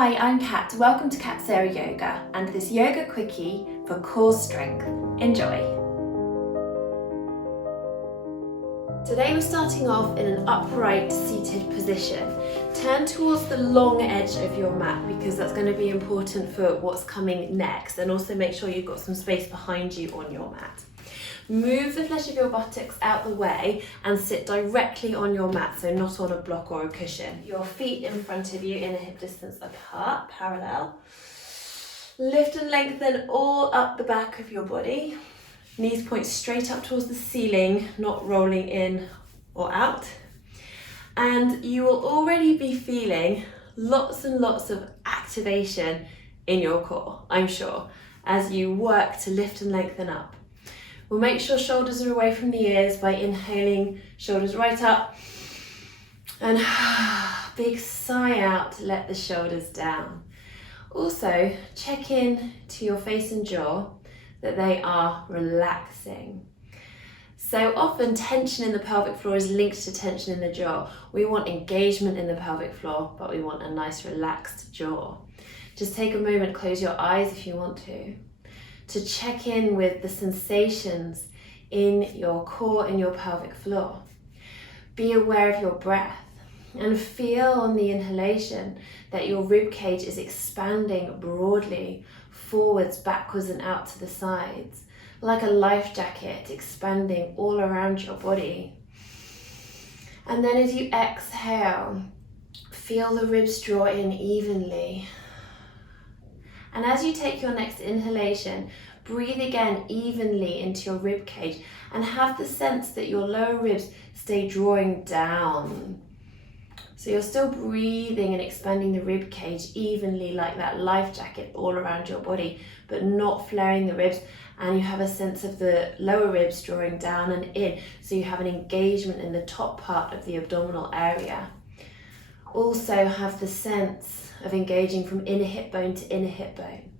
Hi, I'm Kat. Welcome to Kat Sara Yoga and this yoga quickie for core strength. Enjoy. Today we're starting off in an upright seated position. Turn towards the long edge of your mat because that's going to be important for what's coming next, and also make sure you've got some space behind you on your mat. Move the flesh of your buttocks out the way and sit directly on your mat, so not on a block or a cushion. Your feet in front of you in a hip distance apart, parallel. Lift and lengthen all up the back of your body. Knees point straight up towards the ceiling, not rolling in or out. And you will already be feeling lots and lots of activation in your core, I'm sure, as you work to lift and lengthen up. We'll make sure shoulders are away from the ears by inhaling, shoulders right up, and big sigh out to let the shoulders down. Also, check in to your face and jaw that they are relaxing. So often tension in the pelvic floor is linked to tension in the jaw. We want engagement in the pelvic floor, but we want a nice relaxed jaw. Just take a moment, close your eyes if you want to check in with the sensations in your core, in your pelvic floor. Be aware of your breath and feel on the inhalation that your rib cage is expanding broadly, forwards, backwards and out to the sides, like a life jacket expanding all around your body. And then as you exhale, feel the ribs draw in evenly. And as you take your next inhalation, breathe again evenly into your rib cage and have the sense that your lower ribs stay drawing down. So you're still breathing and expanding the rib cage evenly like that life jacket all around your body, but not flaring the ribs, and you have a sense of the lower ribs drawing down and in, so you have an engagement in the top part of the abdominal area. Also have the sense of engaging from inner hip bone to inner hip bone,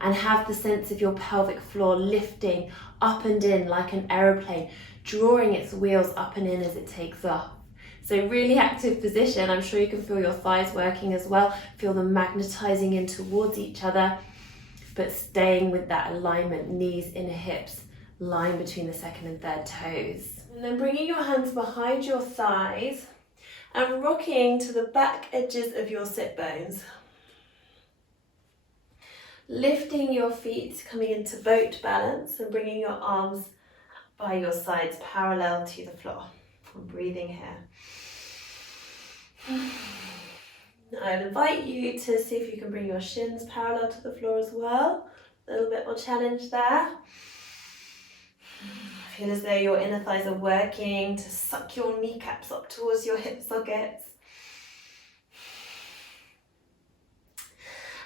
and have the sense of your pelvic floor lifting up and in like an aeroplane, drawing its wheels up and in as it takes off. So really active position. I'm sure you can feel your thighs working as well, feel them magnetizing in towards each other, but staying with that alignment, knees, inner hips, line between the second and third toes. And then bringing your hands behind your thighs and rocking to the back edges of your sit bones. Lifting your feet, coming into boat balance and bringing your arms by your sides parallel to the floor. I'm breathing here. I'd invite you to see if you can bring your shins parallel to the floor as well. A little bit more challenge there. Feel as though your inner thighs are working to suck your kneecaps up towards your hip sockets.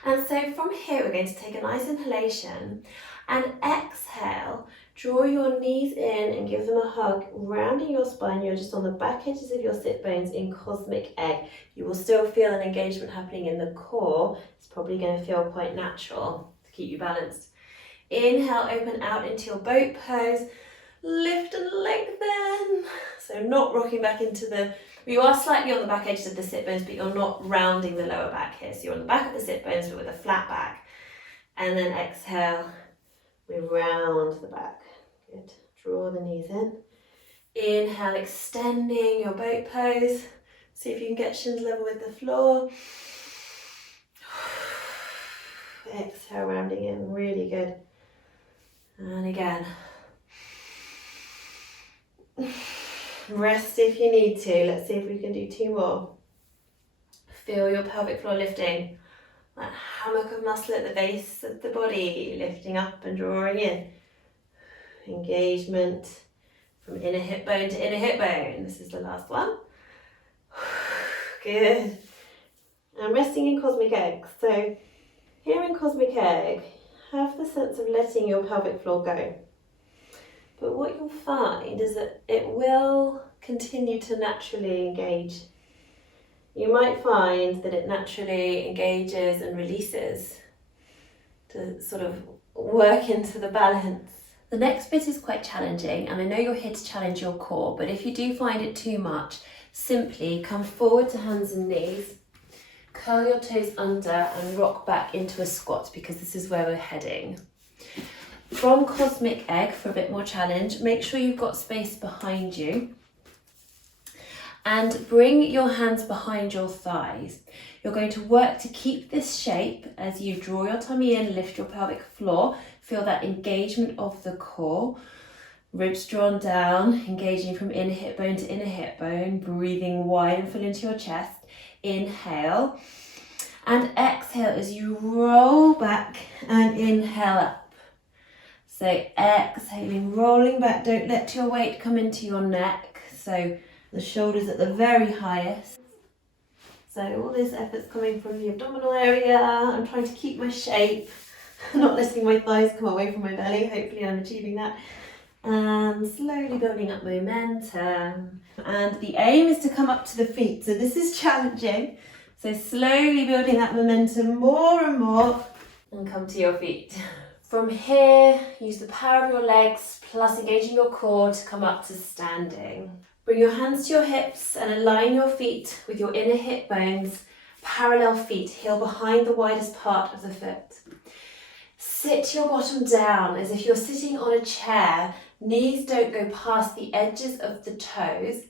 And so from here, we're going to take a nice inhalation and exhale. Draw your knees in and give them a hug, rounding your spine. You're just on the back edges of your sit bones in cosmic egg. You will still feel an engagement happening in the core. It's probably going to feel quite natural to keep you balanced. Inhale, open out into your boat pose. Lift and lengthen. So not rocking back into you are slightly on the back edges of the sit bones, but you're not rounding the lower back here. So you're on the back of the sit bones, but with a flat back. And then exhale, we round the back. Good. Draw the knees in. Inhale, extending your boat pose. See if you can get shins level with the floor. Exhale, rounding in. Really good. And again. Rest if you need to. Let's see if we can do two more. Feel your pelvic floor lifting. That hammock of muscle at the base of the body, lifting up and drawing in. Engagement from inner hip bone to inner hip bone. This is the last one. Good. And resting in cosmic egg. So here in cosmic egg, have the sense of letting your pelvic floor go. But what you'll find is that it will continue to naturally engage. You might find that it naturally engages and releases to sort of work into the balance. The next bit is quite challenging, and I know you're here to challenge your core, but if you do find it too much, simply come forward to hands and knees, curl your toes under and rock back into a squat because this is where we're heading. From Cosmic Egg, for a bit more challenge, make sure you've got space behind you and bring your hands behind your thighs. You're going to work to keep this shape as you draw your tummy in, lift your pelvic floor, feel that engagement of the core, ribs drawn down, engaging from inner hip bone to inner hip bone, breathing wide and full into your chest. Inhale and exhale as you roll back and inhale up. So exhaling, rolling back, don't let your weight come into your neck. So the shoulders at the very highest. So all this effort's coming from the abdominal area. I'm trying to keep my shape, not letting my thighs come away from my belly. Hopefully I'm achieving that. And slowly building up momentum. And the aim is to come up to the feet. So this is challenging. So slowly building that momentum more and more and come to your feet. From here, use the power of your legs plus engaging your core to come up to standing. Bring your hands to your hips and align your feet with your inner hip bones. Parallel feet, heel behind the widest part of the foot. Sit your bottom down as if you're sitting on a chair. Knees don't go past the edges of the toes,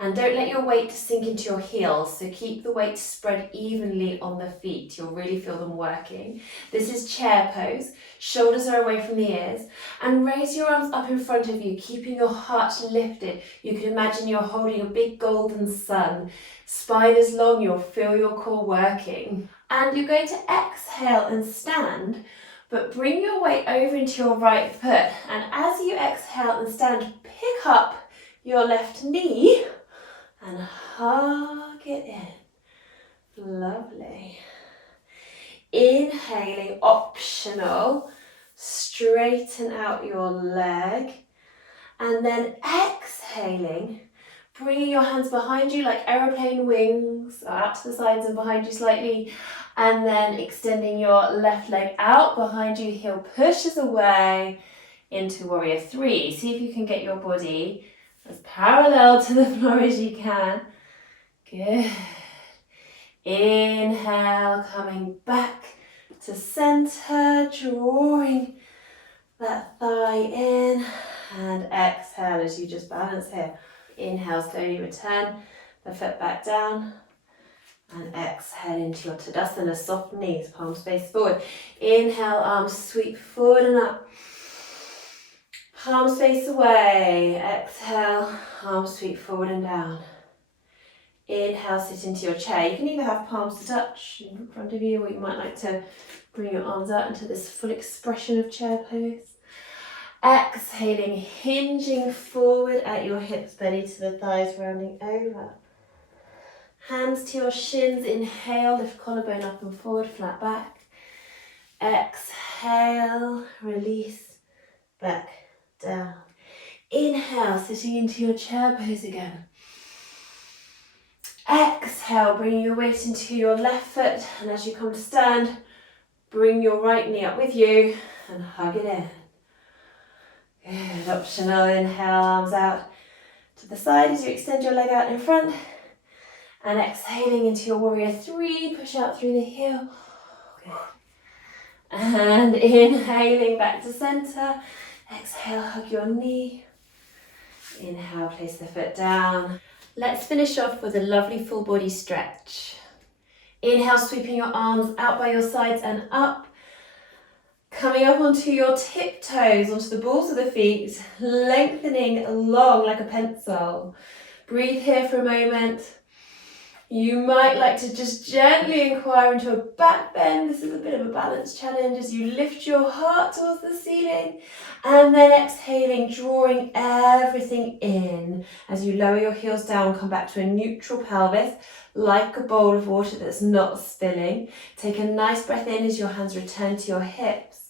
and don't let your weight sink into your heels, so keep the weight spread evenly on the feet. You'll really feel them working. This is chair pose. Shoulders are away from the ears, and raise your arms up in front of you, keeping your heart lifted. You can imagine you're holding a big golden sun. Spine is long, you'll feel your core working. And you're going to exhale and stand, but bring your weight over into your right foot, and as you exhale and stand, pick up your left knee and hug it in. Lovely. Inhaling, optional, straighten out your leg, and then exhaling, bringing your hands behind you like aeroplane wings, out to the sides and behind you slightly, and then extending your left leg out behind you, heel pushes away into warrior three. See if you can get your body as parallel to the floor as you can. Good. Inhale, coming back to center, drawing that thigh in, and exhale as you just balance here. Inhale, slowly return the foot back down, and exhale into your Tadasana, soft knees, palms face forward. Inhale, arms sweep forward and up. Palms face away. Exhale, arms sweep forward and down. Inhale, sit into your chair. You can either have palms to touch in front of you, or you might like to bring your arms out into this full expression of chair pose. Exhaling, hinging forward at your hips, belly to the thighs, rounding over. Hands to your shins. Inhale, lift collarbone up and forward, flat back. Exhale, release, back, down. Inhale, sitting into your chair pose again. Exhale, bringing your weight into your left foot, and as you come to stand, bring your right knee up with you and hug it in. Good, optional, inhale, arms out to the side as you extend your leg out in front, and exhaling into your warrior three, push out through the heel. Good. And inhaling back to center, exhale, hug your knee. Inhale, place the foot down. Let's finish off with a lovely full body stretch. Inhale, sweeping your arms out by your sides and up. Coming up onto your tiptoes, onto the balls of the feet, lengthening long like a pencil. Breathe here for a moment. You might like to just gently inquire into a back bend. This is a bit of a balance challenge as you lift your heart towards the ceiling, and then exhaling, drawing everything in. As you lower your heels down, come back to a neutral pelvis, like a bowl of water that's not spilling. Take a nice breath in as your hands return to your hips.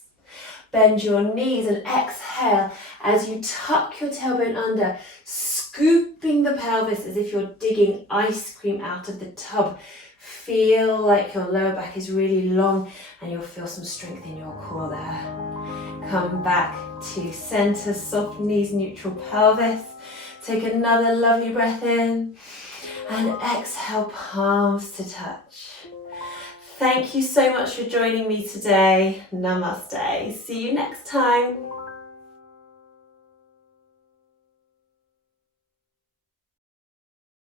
Bend your knees and exhale as you tuck your tailbone under, scooping the pelvis as if you're digging ice cream out of the tub. Feel like your lower back is really long and you'll feel some strength in your core there. Come back to center, soft knees, neutral pelvis. Take another lovely breath in and exhale, palms to touch. Thank you so much for joining me today. Namaste. See you next time.